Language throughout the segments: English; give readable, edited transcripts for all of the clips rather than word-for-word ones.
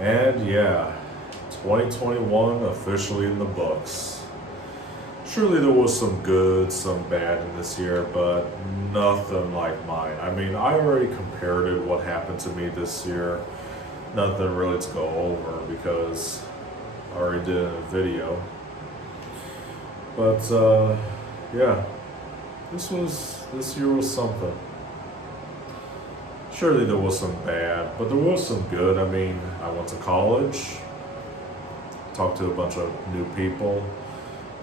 And yeah, 2021 officially in the books. Surely there was some good, some bad in this year, but nothing like mine. I mean, I already compared it what happened to me this year. Nothing really to go over because I already did a video. But yeah, this year was something. Surely there was some bad, but there was some good. I mean, I went to college, talked to a bunch of new people,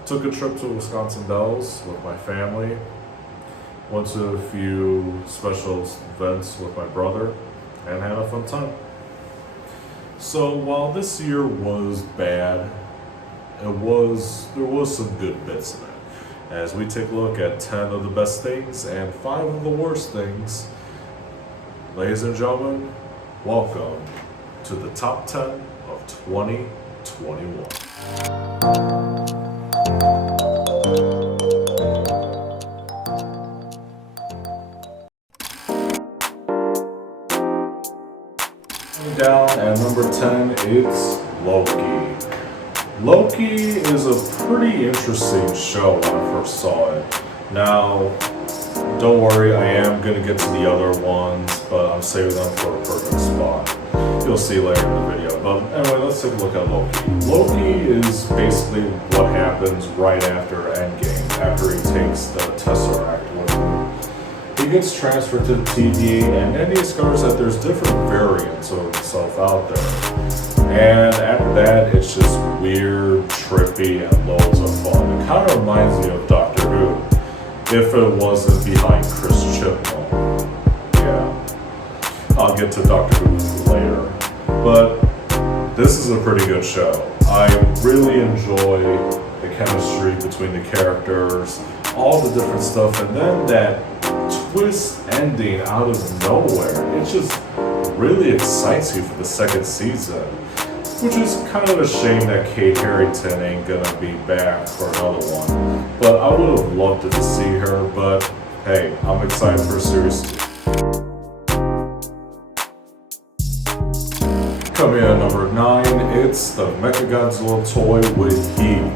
took a trip to Wisconsin Dells with my family, went to a few special events with my brother, and had a fun time. So while this year was bad, there was some good bits in it. As we take a look at 10 of the best things and 5 of the worst things, ladies and gentlemen, welcome to the top 10 of 2021. Down at number 10, it's Loki. Loki is a pretty interesting show when I first saw it. Now, don't worry, I am going to get to the other ones, but I'm saving them for a perfect spot. You'll see later in the video. But anyway, let's take a look at Loki. Loki is basically what happens right after Endgame, after he takes the Tesseract with him. He gets transferred to the TVA, and then he discovers that there's different variants of himself out there. And after that, it's just weird, trippy, and loads of fun. It kind of reminds me of Doctor Who, if it wasn't behind Chris Chibnall. Yeah, I'll get to Doctor Who later. But this is a pretty good show. I really enjoy the chemistry between the characters, all the different stuff, and then that twist ending out of nowhere. It just really excites you for the second season, which is kind of a shame that Kate Harington ain't gonna be back for another one. But I would have loved to see her, but hey, I'm excited for series 2. Coming in at number 9, it's the Mechagodzilla toy with Heave.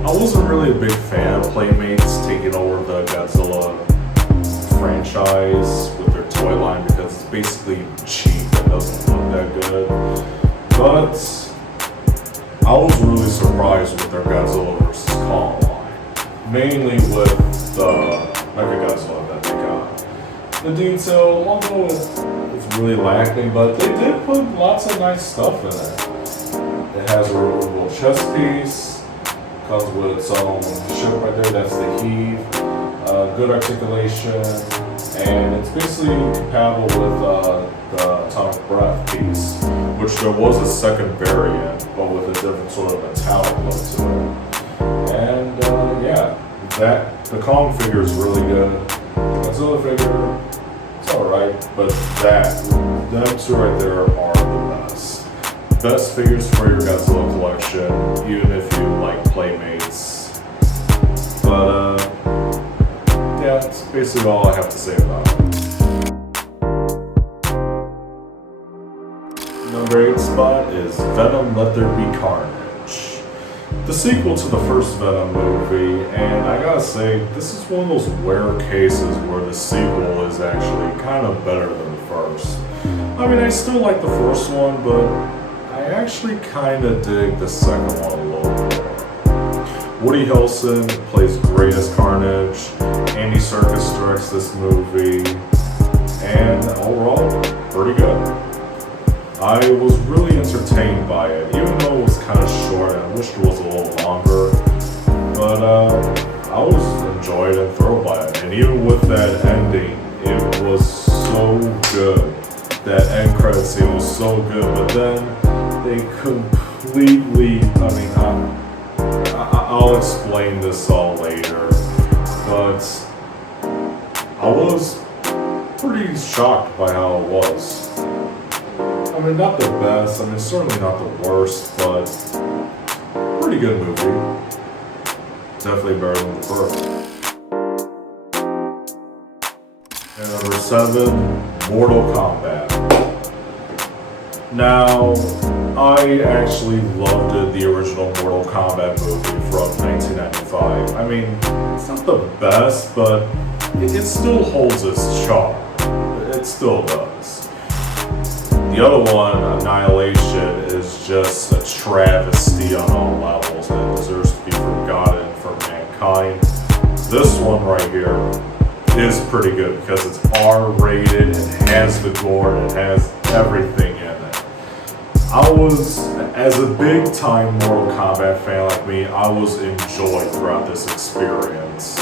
I wasn't really a big fan of Playmates taking over the Godzilla franchise with their toy line because it's basically cheap and doesn't look that good. But I was really surprised with their Godzilla vs. Kong line, mainly with the Mechagodzilla that they got. The detail, although it's really lacking, but they did put lots of nice stuff in it. It has a removable chest piece. Comes with its own ship right there, that's the Heave. Good articulation, and it's basically compatible with the Atomic Breath piece, which there was a second variant, but with a different sort of metallic look to it. And yeah, the Kong figure is really good. Godzilla figure, it's alright, but them two right there are the best. Best figures for your Godzilla collection, even if you like Playmates. But yeah, that's basically all I have to say about it. Number 8 spot is Venom Let There Be Carnage. The sequel to the first Venom movie, and I gotta say, this is one of those rare cases where the sequel is actually kind of better than the first. I mean, I still like the first one, but I actually kind of dig the second one a little bit. Woody Harrelson plays great as Carnage. Andy Serkis directs this movie, and overall, pretty good. I was really entertained by it, even though it was kind of short. I wished it was a little longer, but I was enjoyed and thrilled by it. And even with that ending, it was so good. That end credit scene was so good, but then they completely, I'll explain this all later, but I was pretty shocked by how it was. I mean, not the best, certainly not the worst, but pretty good movie. Definitely better than the first. And number 7, Mortal Kombat. Now, I actually loved the original Mortal Kombat movie from 1995. I mean, it's not the best, but it still holds its charm. It still does. The other one, Annihilation, is just a travesty on all levels and it deserves to be forgotten for mankind. This one right here is pretty good because it's R-rated, it has the gore, it has everything in it. I was, as a big time Mortal Kombat fan like me, I was enjoyed throughout this experience.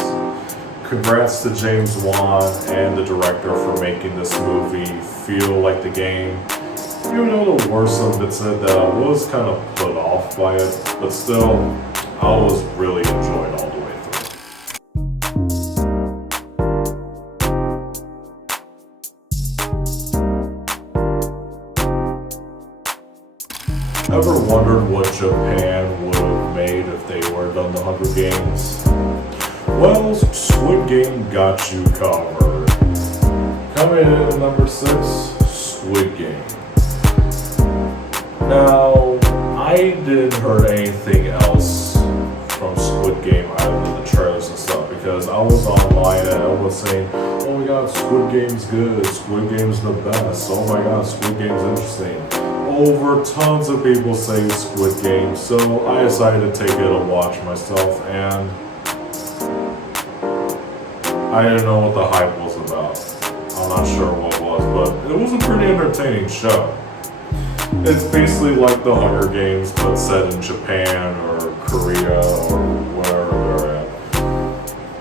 Congrats to James Wan and the director for making this movie feel like the game. Even though there were some bits in it that I was kind of put off by it, but still, I was really enjoyed all the way through. Ever wondered what Japan would have made if they were done the Hunger Games? Well, Squid Game got you covered. Coming in at number 6, Squid Game. Now, I didn't heard anything else from Squid Game other than the trailers and stuff because I was online and I was saying, oh my god, Squid Game's good, Squid Game's the best, oh my god, Squid Game's interesting. Over tons of people say Squid Game, so I decided to take it a watch myself and I didn't know what the hype was about. I'm not sure what it was, but it was a pretty entertaining show. It's basically like the Hunger Games, but set in Japan or Korea or wherever they're at.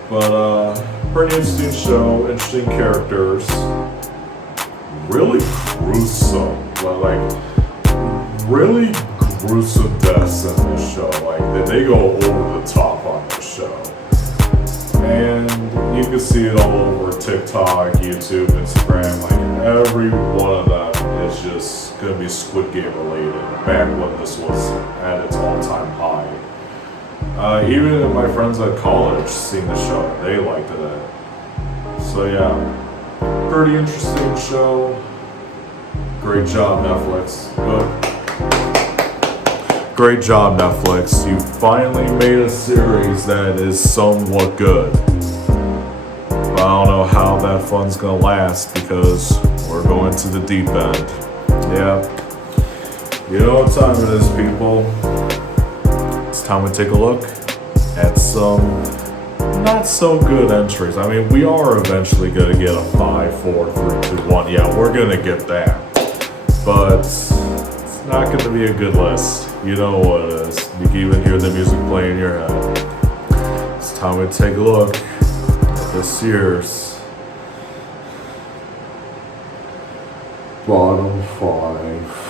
But pretty interesting show, interesting characters, really gruesome, like really gruesome deaths in this show. Like they go over the top on this show. And you can see it all over TikTok, YouTube, Instagram, like every one of them is just gonna be Squid Game related, back when this was at its all-time high. Even my friends at college seen the show, they liked it. So yeah, pretty interesting show. Great job, Netflix. Good. Great job, Netflix. You finally made a series that is somewhat good. But I don't know how that fun's gonna last because we're going to the deep end. Yeah. You know what time it is, people. It's time to take a look at some not so good entries. I mean, we are eventually gonna get a 5, 4, 3, 2, 1. Yeah, we're gonna get that. But it's not gonna be a good list. You know what it is. You can even hear the music playing in your head. It's time to take a look at this year's bottom 5.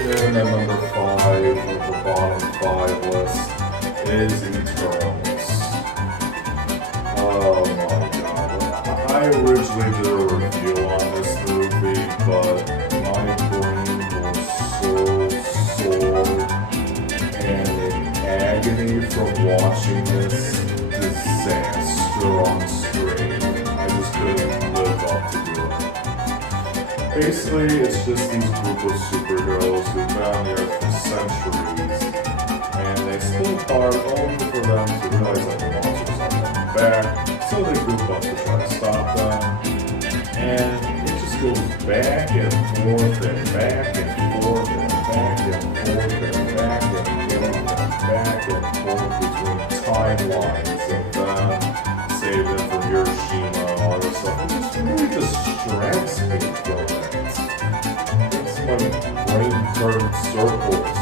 And at number 5 of the bottom 5 list is Eternals. Oh my god. I originally did a review on this movie, but my brain was so sore and in agony from watching this disaster on screen. I just couldn't live up to it. Basically, it's just these group of superheroes who've been on the Earth for centuries, and they split apart only for them to realize that the monsters are coming back, so they group up to try to stop them. And it just goes back and forth and back and forth and back and forth and back and forth and back and forth between timelines of them saving from Hiroshima and all this stuff. It just really distracts me from it. It's my brain turned circles.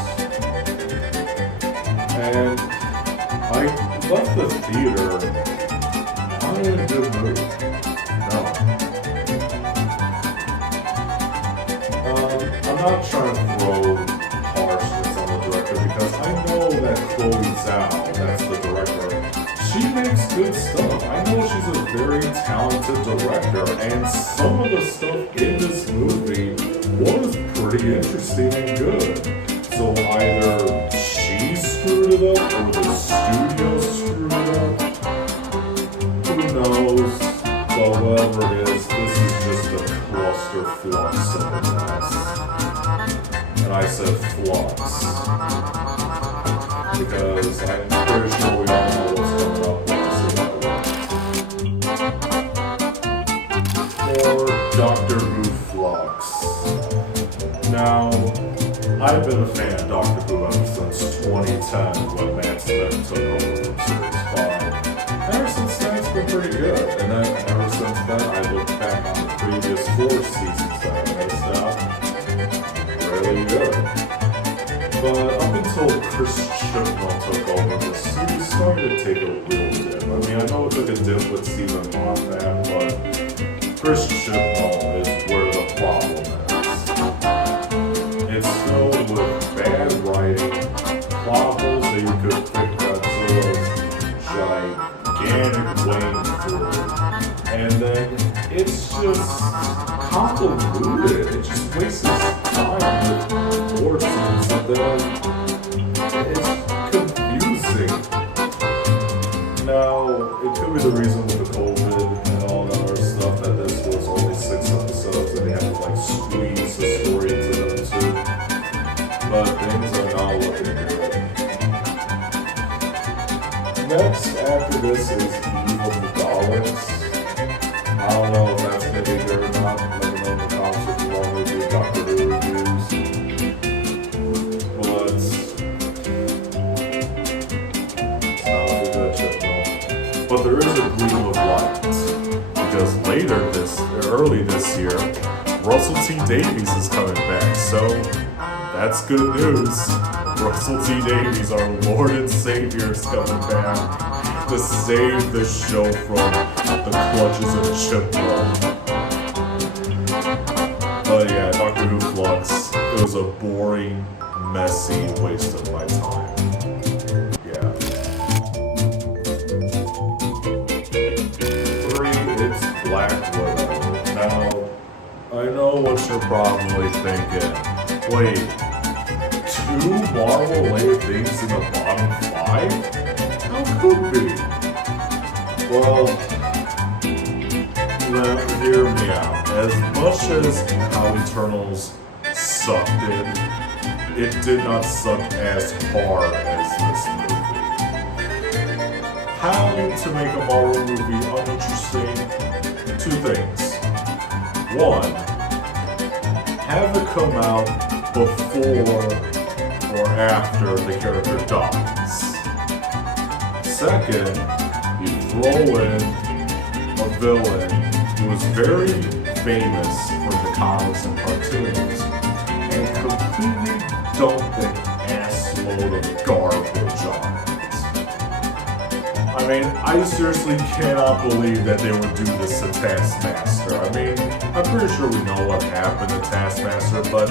And I left the theater not in a good mood. No. I'm not trying to throw harshness on the director because I know that Chloe Zhao, that's the director, she makes good stuff. I know she's a very talented director, and some of the stuff in this movie was pretty interesting and good. So either she screwed it up or the studio screwed it So whatever it is, this is just a cluster flux of a mess. And I said flux because I'm pretty sure we all know what's coming up when I say that. Or Doctor Who Flux. Now, I've been a fan of Doctor Who ever since 2010 when Matt Smith took over from Series 5. Ever since then, it's been pretty good. And then, ever since then, I looked back on the previous 4 seasons that I missed out. Really good. But up until Chris Chibnall took over, the series started to take a real dip. I mean, I know it took a dip with Stephen Moffat, but Chris Chibnall is where the problem is. It's filled with bad writing, plot holes that you could pick Godzilla's gigantic lane through, and then it's just convoluted. It just wastes time with war scenes, and then it's confusing. Now, it could be the reason with the COVID and all that other stuff that this was only 6 episodes and they had to like squeeze the story into them too. But things are not looking good. Next, after this is Eve of the Daleks. I don't know if that's going to be good or not. Let me know in the comments if you want me to do Doctor Who reviews. But it's not a good shit though. But there is a gleam of light. Because early this year, Russell T Davies is coming back. So that's good news. Russell T Davies, our Lord and Savior, is coming back to save the show from the clutches of Chibnall. But yeah, Doctor Who Flux, it was a boring, messy waste of my time. Yeah. 3, it's Black Widow. Now, I know what you're probably thinking. Wait, 2 Marvel-related things in the bottom 5? How could be? Well, hear me out. As much as how Eternals sucked it did not suck as hard as this movie. How to make a Marvel movie uninteresting? 2 things. 1, have it come out before or after the character dies. 2nd, you throw in a villain who was very famous for the comics and cartoons and completely dump an assload of garbage on it. I mean, I seriously cannot believe that they would do this to Taskmaster. I mean, I'm pretty sure we know what happened to Taskmaster, but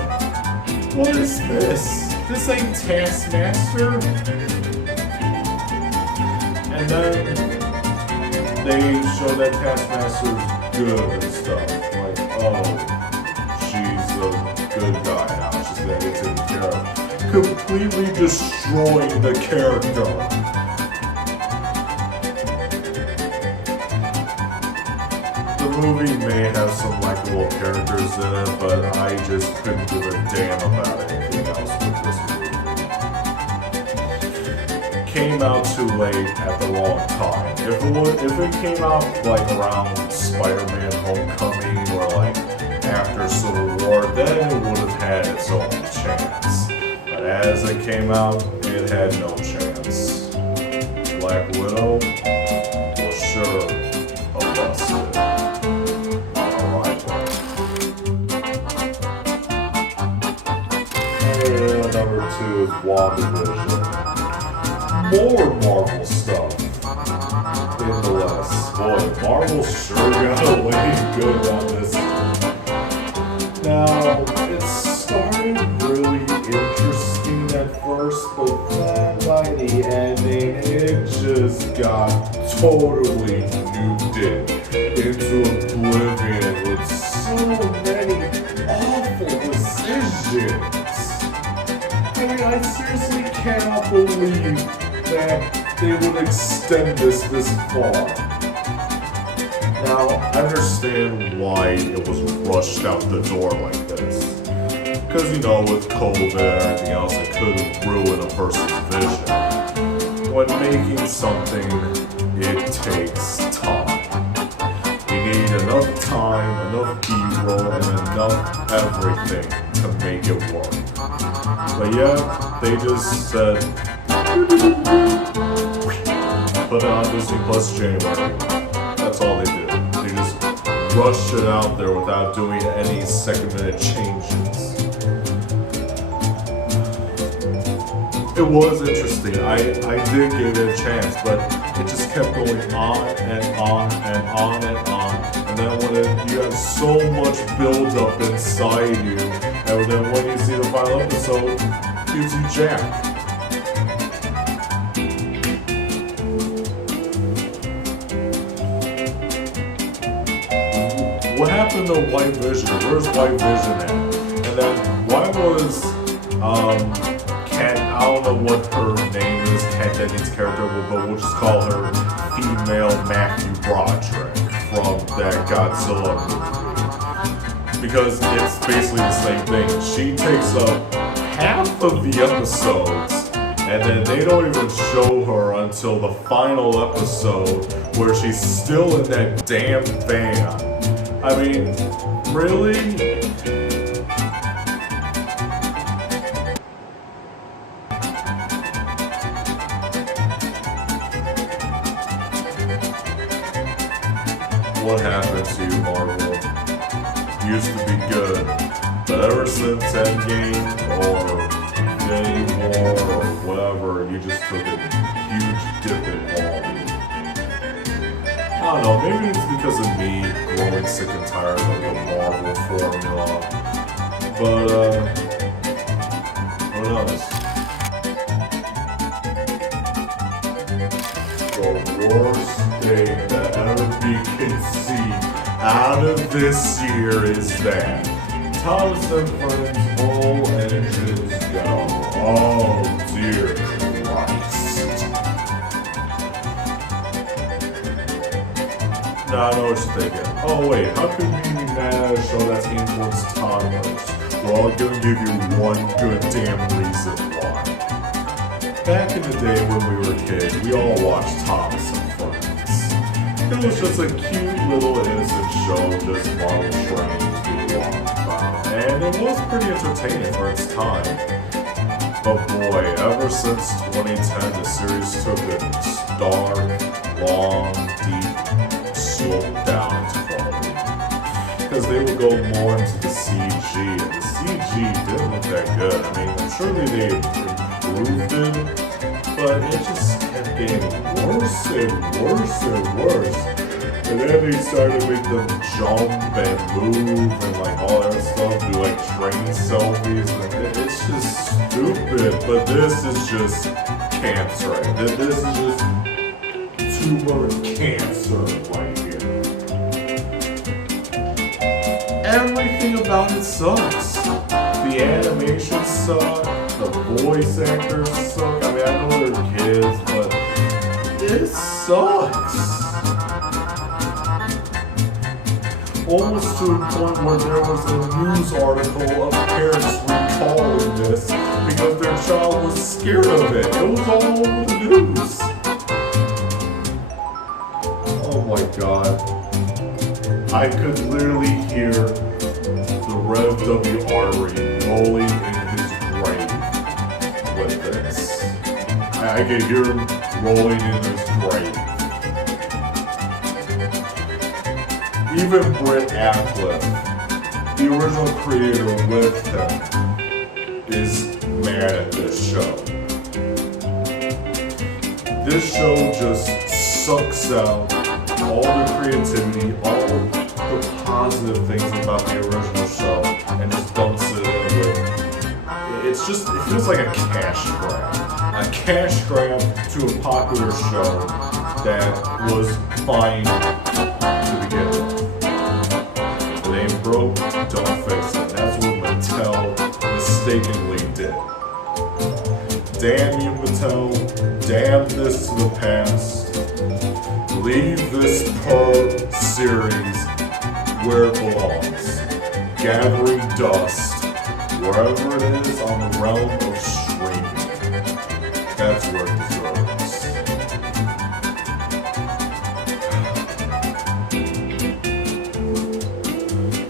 what is this? This ain't Taskmaster. And then they show that Taskmaster's good and stuff. Like, oh, she's a good guy now. She's gonna get taken care of. Completely destroying the character. The movie may have some likable characters in it, but I just couldn't give a damn about anything else with this movie. Came out too late at the wrong time. If it came out like around Spider-Man Homecoming or like after Civil War, then it would have had its own chance. But as it came out, it had no chance. Black Widow was sure a busted. Number 2 is WandaVision. More Marvel stuff in the list. Boy, Marvel sure got away good on this. Now, it started really interesting at first, but then by the ending, it just got totally nuked it into oblivion with so many awful decisions. I mean, I seriously cannot believe that they would extend this far. Now, I understand why it was rushed out the door like this. Because, you know, with COVID and everything else, it could ruin a person's vision. When making something, it takes time. You need enough time, enough B-roll, and enough everything to make it work. But yeah, they just said, put it on Disney Plus January. That's all they did. They just rushed it out there without doing any second-minute changes. It was interesting. I did give it a chance, but it just kept going on and on and on and on. And then when you have so much build-up inside you, and then when you see the final episode, it gives you jack. What happened to White Vision? Where's White Vision at? And then why was I don't know what her name is, Kat Dennings' character, but we'll just call her female Matthew Broderick from that Godzilla movie. Because it's basically the same thing. She takes up half of the episodes, and then they don't even show her until the final episode where she's still in that damn van. I mean, really? What happened to you, Marvel? Used to be good, but ever since Endgame or Infinity War or whatever, you just took a huge dip in quality. I don't know, maybe it's because of me growing sick and tired of the Marvel formula, but who knows? The worst thing that ever be conceived out of this year is that Thomas and Friends all engines go. Oh dear Christ. Now I know what you're thinking. Oh wait, how could we be mad at a show that's aimed towards toddlers? Well, I'm gonna give you one good damn reason why. Back in the day when we were kids, we all watched Thomas and Friends. It was just a cute little innocent show, just Marvel trains being walked about. And it was pretty entertaining for its time. But boy, ever since 2010, the series took a dark, long, deep slope down into quality. Because they would go more into the CG, and the CG didn't look that good. I mean, surely they improved it, but it just kept getting worse and worse and worse. And then they started to make them jump and move and like all that stuff, do like train selfies, and it's just stupid. But this is just cancer. This is just tumor cancer right here. Everything about it sucks. The animation sucks. The voice actors suck. I mean, I know they're kids, but it sucks. Almost to a point where there was a news article of parents recalling this because their child was scared of it. It was all over the news. Oh my god. I could literally hear the Rev W. Artery rolling in his grave with this. I could hear him rolling in his grave. Even Britt Affleck, the original creator with him, is mad at this show. This show just sucks out all the creativity, all the positive things about the original show, and just dumps it in with. It's just, it feels like a cash grab. A cash grab to a popular show that was fine to begin with. If it ain't broke, don't fix it. That's what Mattel mistakenly did. Damn you, Mattel. Damn this to the past. Leave this per series where it belongs. Gathering dust, wherever it is on the realm of streaming. That's where it deserves.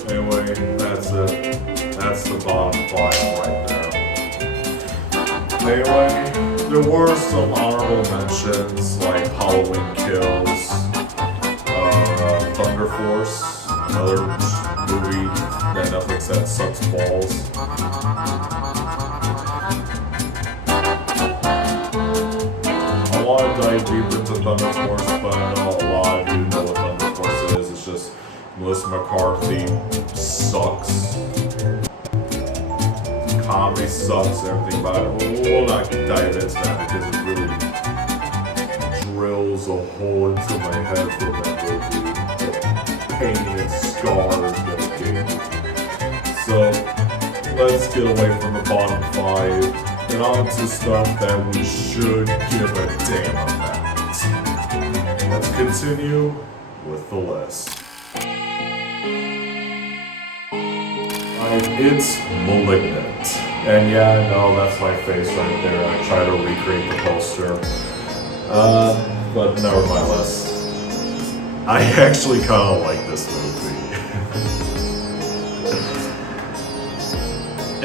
Anyway, that's it. That's the bottom 5 right there. Anyway, there were some honorable mentions like Halloween Kills, Thunder Force, another movie that Netflix that sucks balls. I want to dive deeper into Thunder Force, but I know a lot of you know what Thunder Force is. It's just Melissa McCarthy sucks. Comedy sucks, everything about it. We'll not dive into that because it really drills a hole into my head for that movie. The pain and scars that it gave me. So let's get away from the bottom 5 and on to stuff that we should give a damn about. Let's continue with the list. It's Malignant. And yeah, I know that's my face right there. I try to recreate the poster. But nevertheless, I actually kind of like this movie.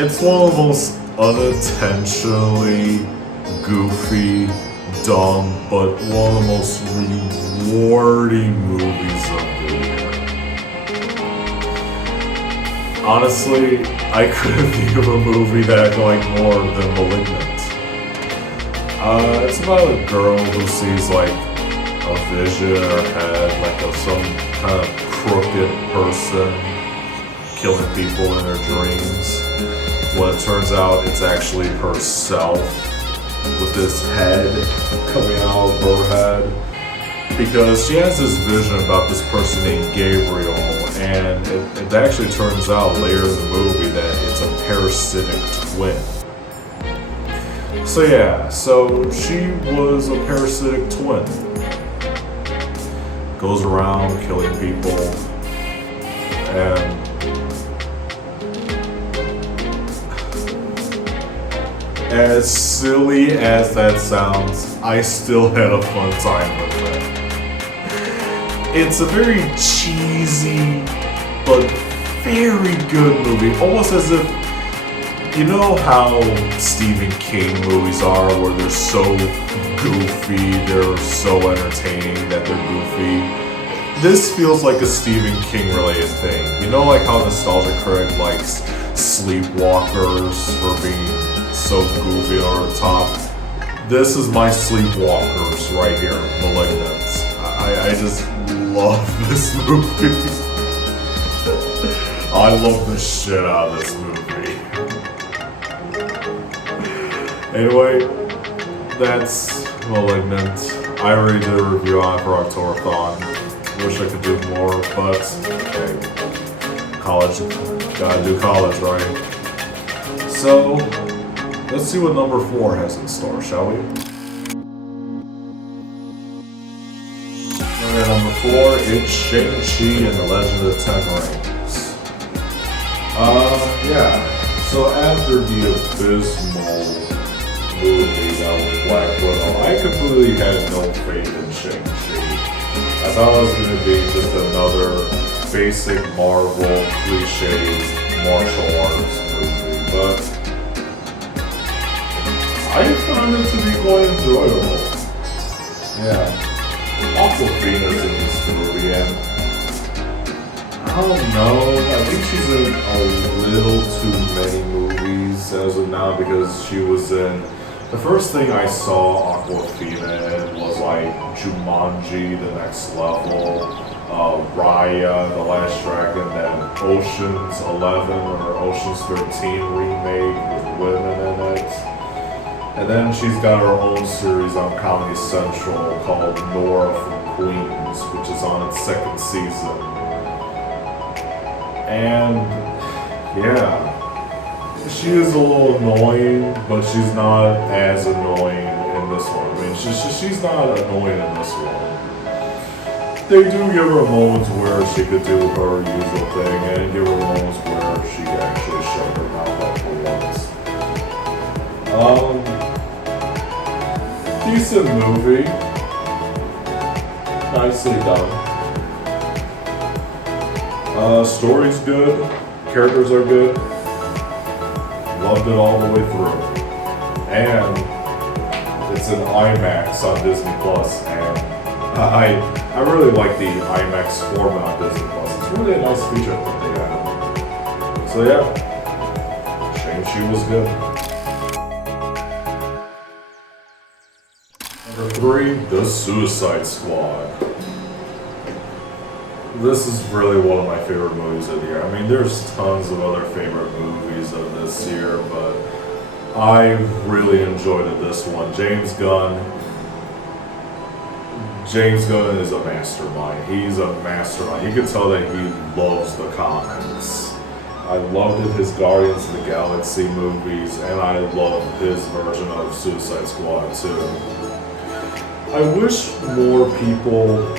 It's one of the most unintentionally goofy, dumb, but one of the most rewarding movies of the year. Honestly, I couldn't think of a movie that I like more than Malignant. It's about a girl who sees like a vision in her head, like of some kind of crooked person killing people in her dreams. When it turns out it's actually herself with this head coming out of her head. Because she has this vision about this person named Gabriel, and it actually turns out later in the movie that it's a parasitic twin. So yeah, so she was a parasitic twin. Goes around killing people, and as silly as that sounds, I still had a fun time with it. It's a very cheesy, but very good movie. Almost as if, you know how Stephen King movies are, where they're so goofy, they're so entertaining that they're goofy. This feels like a Stephen King related thing. You know, like how Nostalgia Critic likes Sleepwalkers for being so goofy and over the top. This is my Sleepwalkers right here, Malignant. I just love this movie. I love the shit out of this movie. Anyway, that's Malignant. I already did a review on it for Octoberthon. Wish I could do more, but hey, college, gotta do college, right? So, let's see what number 4 has in store, shall we? Okay, number 4, it's Shang-Chi and the Legend of the Ten Rings. Yeah, so after the abysmal movie that was Black Widow, I completely had no faith in Shang-Chi. I thought it was going to be just another basic Marvel, cliche martial arts movie, but I found it to be quite enjoyable. Yeah. Awkwafina's in this movie, and I don't know, I think she's in a little too many movies as of now, because she was in, the first thing I saw Awkwafina in was like Jumanji, The Next Level, Raya, The Last Dragon, then Ocean's 11 or Ocean's 13 remake with women in it. And then she's got her own series on Comedy Central called Nora from Queens, which is on its 2nd season. And yeah, she is a little annoying, but she's not as annoying in this one. I mean, she's not annoying in this one. they do give her moments where she could do her usual thing, and give her moments where she actually showed her mouth up for once. Decent movie. Nicely done. Story's good. Characters are good. Loved it all the way through. And it's an IMAX on Disney Plus, and I really like the IMAX format on Disney Plus. It's really a nice feature that they have. So yeah, Shang-Chi was good. Number 3, The Suicide Squad. This is really one of my favorite movies of the year. I mean, there's tons of other favorite movies of this year, but I really enjoyed this one. James Gunn is a mastermind. He's a mastermind. You can tell that he loves the comics. I loved his Guardians of the Galaxy movies, and I loved his version of Suicide Squad too. I wish more people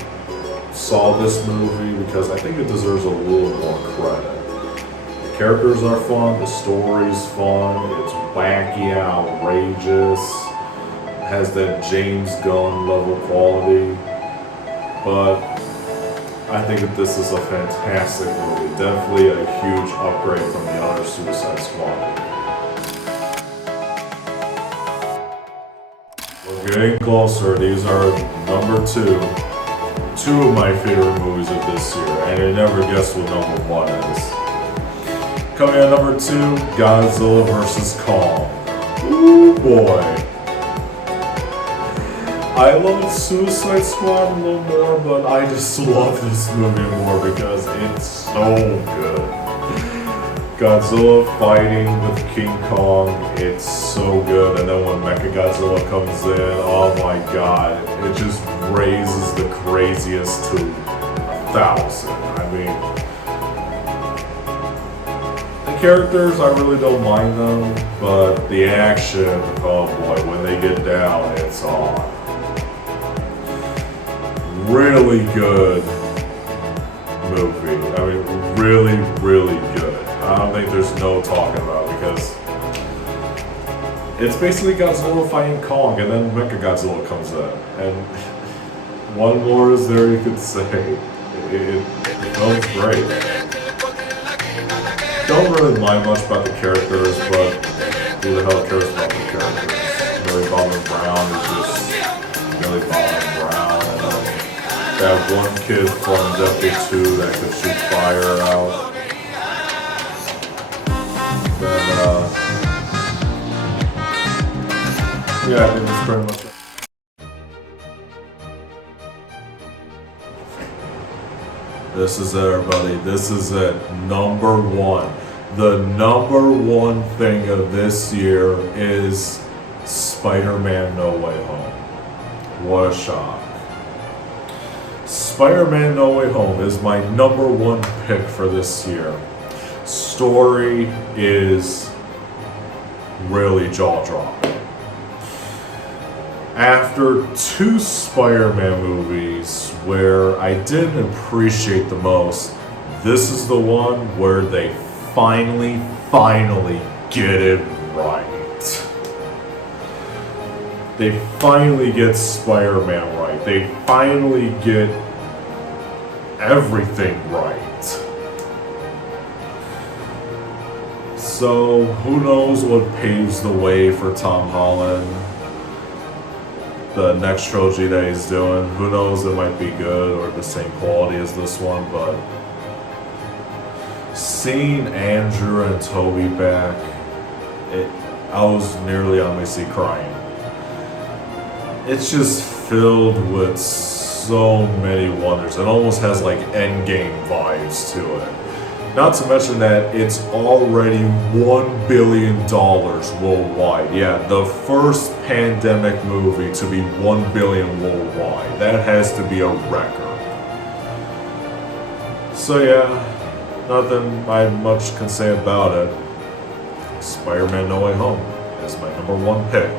saw this movie because I think it deserves a little more credit. The characters are fun, the story's fun, it's wacky and outrageous, it has that James Gunn level quality, but I think that this is a fantastic movie. Definitely a huge upgrade from the other Suicide Squad. We're getting closer. These are number 2 of my favorite movies of this year, and you never guess what number 1 is. Coming at number 2, Godzilla vs. Kong. Ooh boy. I love Suicide Squad a little more, but I just love this movie more because it's so good. Godzilla fighting with King Kong, it's so good. And then when Mechagodzilla comes in, oh my god, it just raises the craziest to 1,000. I mean, the characters, I really don't mind them, but the action, oh boy, when they get down, it's on. Really good movie. I mean, really, really good. I don't think there's no talking about it because it's basically Godzilla fighting Kong, and then Mechagodzilla comes in, and what more is there you could say? It felt great. Don't really mind much about the characters, but who the hell cares about the characters? Millie Bobby Brown is just Millie Bobby Brown, and that one kid from Deadpool 2 that could shoot fire out. Then, yeah, I think that's pretty much it. This is it, everybody. This is it. Number 1. The number 1 thing of this year is Spider-Man No Way Home. What a shock. Spider-Man No Way Home is my number 1 pick for this year. Story is really jaw-dropping. After 2 Spider-Man movies where I didn't appreciate the most, this is the one where they finally get it right. They finally get Spider-Man right. They finally get everything right. So, who knows what paves the way for Tom Holland? The next trilogy that he's doing. Who knows, it might be good or the same quality as this one, but seeing Andrew and Toby back, I was nearly on my seat crying. It's just filled with so many wonders. It almost has like Endgame vibes to it. Not to mention that it's already $1 billion worldwide. Yeah, the first pandemic movie to be $1 billion worldwide. That has to be a record. So yeah, nothing I much can say about it. Spider-Man No Way Home is my number 1 pick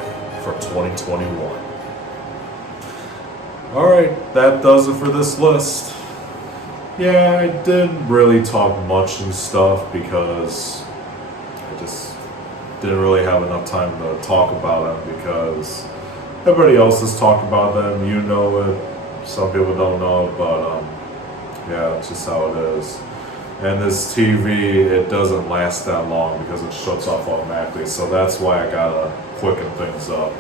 for 2021. Alright, that does it for this list. Yeah, I didn't really talk much and stuff because I just didn't really have enough time to talk about them because everybody else has talked about them. You know it. Some people don't know it, but yeah, it's just how it is. And this TV, it doesn't last that long because it shuts off automatically, so that's why I gotta quicken things up.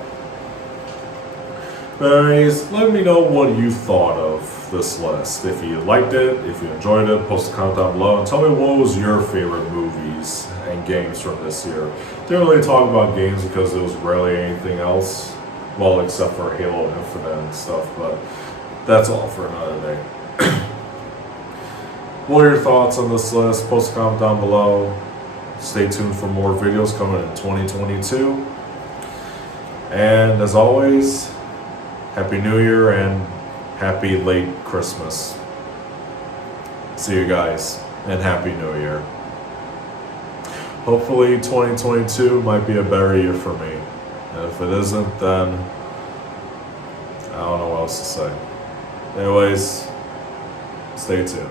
But anyways, let me know what you thought of this list. If you liked it, if you enjoyed it, post a comment down below and tell me what was your favorite movies and games from this year. Didn't really talk about games because there was rarely anything else, well, except for Halo Infinite and stuff, but that's all for another day. What are your thoughts on this list? Post a comment down below. Stay tuned for more videos coming in 2022. And as always, Happy New Year and Happy late Christmas. See you guys and Happy New Year. Hopefully 2022 might be a better year for me. And if it isn't, then I don't know what else to say. Anyways, stay tuned.